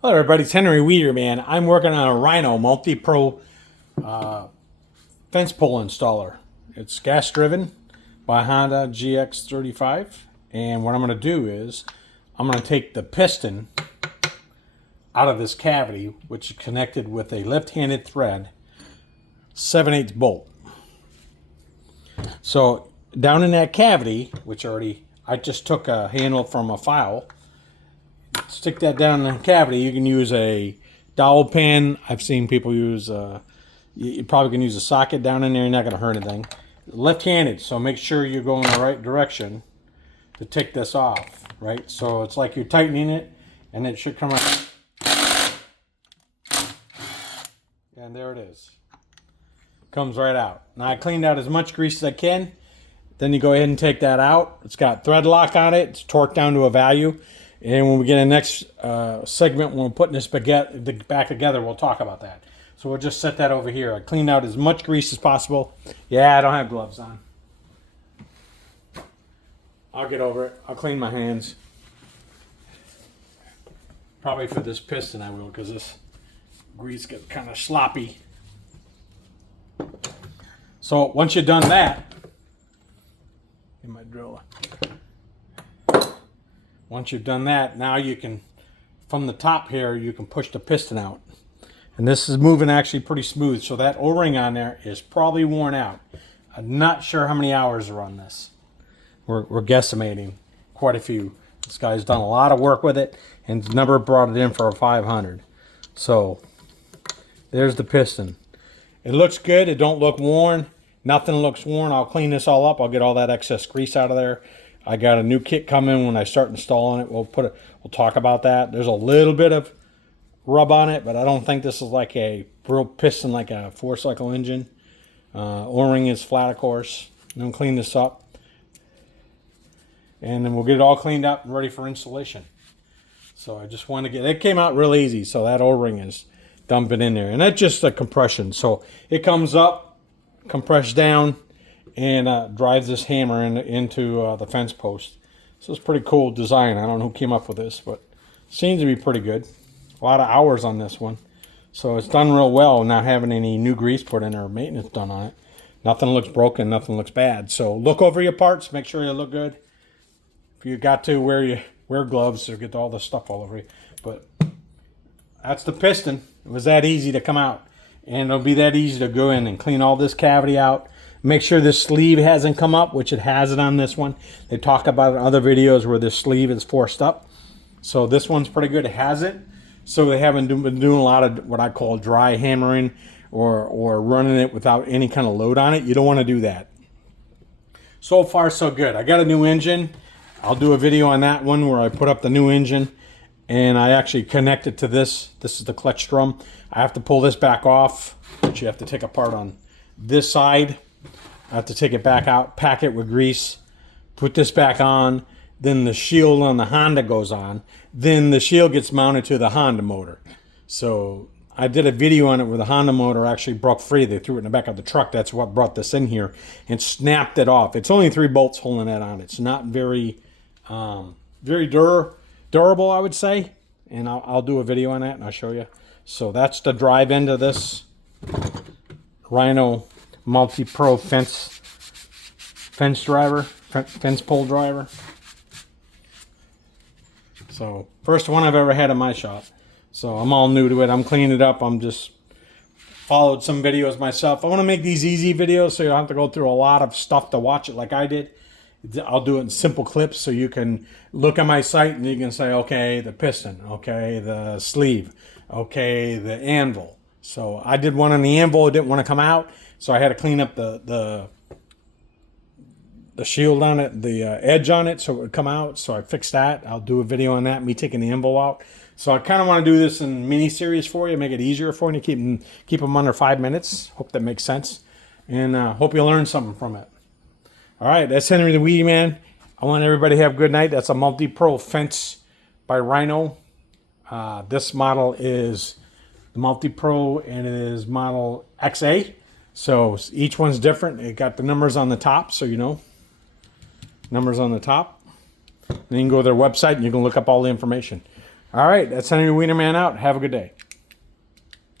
Hello everybody, it's Henry Weeder, man. I'm working on a Rhino multi-pro fence pole installer. It's gas driven by Honda GX35. And what I'm going to do is I'm going to take the piston out of this cavity, which is connected with a left-handed thread 7/8 bolt. So down in that cavity, which I just took a handle from a file, stick that down in the cavity. You can use a dowel pin. I've seen people use, you probably can use a socket down in there. You're not going to hurt anything. Left-handed, so make sure you go in the right direction to take this off, right? So it's like you're tightening it, and it should come out. And there it is. Comes right out. Now I cleaned out as much grease as I can. Then you go ahead and take that out. It's got thread lock on it. It's torqued down to a value. And when we get in the next segment, when we're putting this back together, we'll talk about that. So we'll just set that over here. I cleaned out as much grease as possible. Yeah, I don't have gloves on. I'll get over it. I'll clean my hands. Probably for this piston I will, because this grease gets kind of sloppy. So once you've done that, in my drill. Once you've done that, now you can, from the top here, you can push the piston out. And this is moving actually pretty smooth. So that O-ring on there is probably worn out. I'm not sure how many hours are on this. We're guesstimating quite a few. This guy's done a lot of work with it and never brought it in for a 500. So there's the piston. It looks good. It don't look worn. Nothing looks worn. I'll clean this all up. I'll get all that excess grease out of there. I got a new kit coming when I start installing it. We'll talk about that. There's a little bit of rub on it, but I don't think this is like a real piston like a 4-cycle engine. O-ring is flat, of course. And then clean this up. And then we'll get it all cleaned up and ready for installation. So I just want to get, it came out real easy. So that O-ring is dumping in there. And that's just a compression. So it comes up, compressed down, and drives this hammer into the fence post. So it's pretty cool design. I don't know who came up with this, but seems to be pretty good. A lot of hours on this one. So it's done real well, not having any new grease put in or maintenance done on it. Nothing looks broken, nothing looks bad. So look over your parts, make sure you look good. If you got to wear gloves or get all the stuff all over you. But that's the piston. It was that easy to come out. And it'll be that easy to go in and clean all this cavity out. Make sure this sleeve hasn't come up, which it hasn't on this one. They talk about it in other videos where this sleeve is forced up. So this one's pretty good. It hasn't. So they haven't been doing a lot of what I call dry hammering or running it without any kind of load on it. You don't want to do that. So far, so good. I got a new engine. I'll do a video on that one where I put up the new engine. And I actually connect it to this. This is the clutch drum. I have to pull this back off, which you have to take apart on this side. I have to take it back out, pack it with grease, put this back on. Then the shield on the Honda goes on. Then the shield gets mounted to the Honda motor. So I did a video on it where the Honda motor actually broke free. They threw it in the back of the truck. That's what brought this in here and snapped it off. It's only 3 bolts holding that on. It's not very, very durable, I would say. And I'll do a video on that and I'll show you. So that's the drive end of this Rhino multi-pro fence pole driver. So first one I've ever had in my shop. So I'm all new to it. I'm cleaning it up. I'm just followed some videos myself. I want to make these easy videos so you don't have to go through a lot of stuff to watch it like I did. I'll do it in simple clips so you can look at my site and you can say, okay, the piston, okay, the sleeve, okay, the anvil. So I did one on the anvil. It didn't want to come out. So I had to clean up the shield on it, the edge on it, so it would come out. So I fixed that. I'll do a video on that, me taking the anvil out. So I kind of want to do this in mini series for you, make it easier for you, keep them under 5 minutes. Hope that makes sense. And hope you learn something from it. All right, that's Henry the Weedy Man. I want everybody to have a good night. That's a multi-pro fence by Rhino. This model is the multi-pro and it is model XA. So each one's different. It got the numbers on the top, so you know. Numbers on the top. Then you can go to their website and you can look up all the information. All right, that's Henry Wienerman out. Have a good day.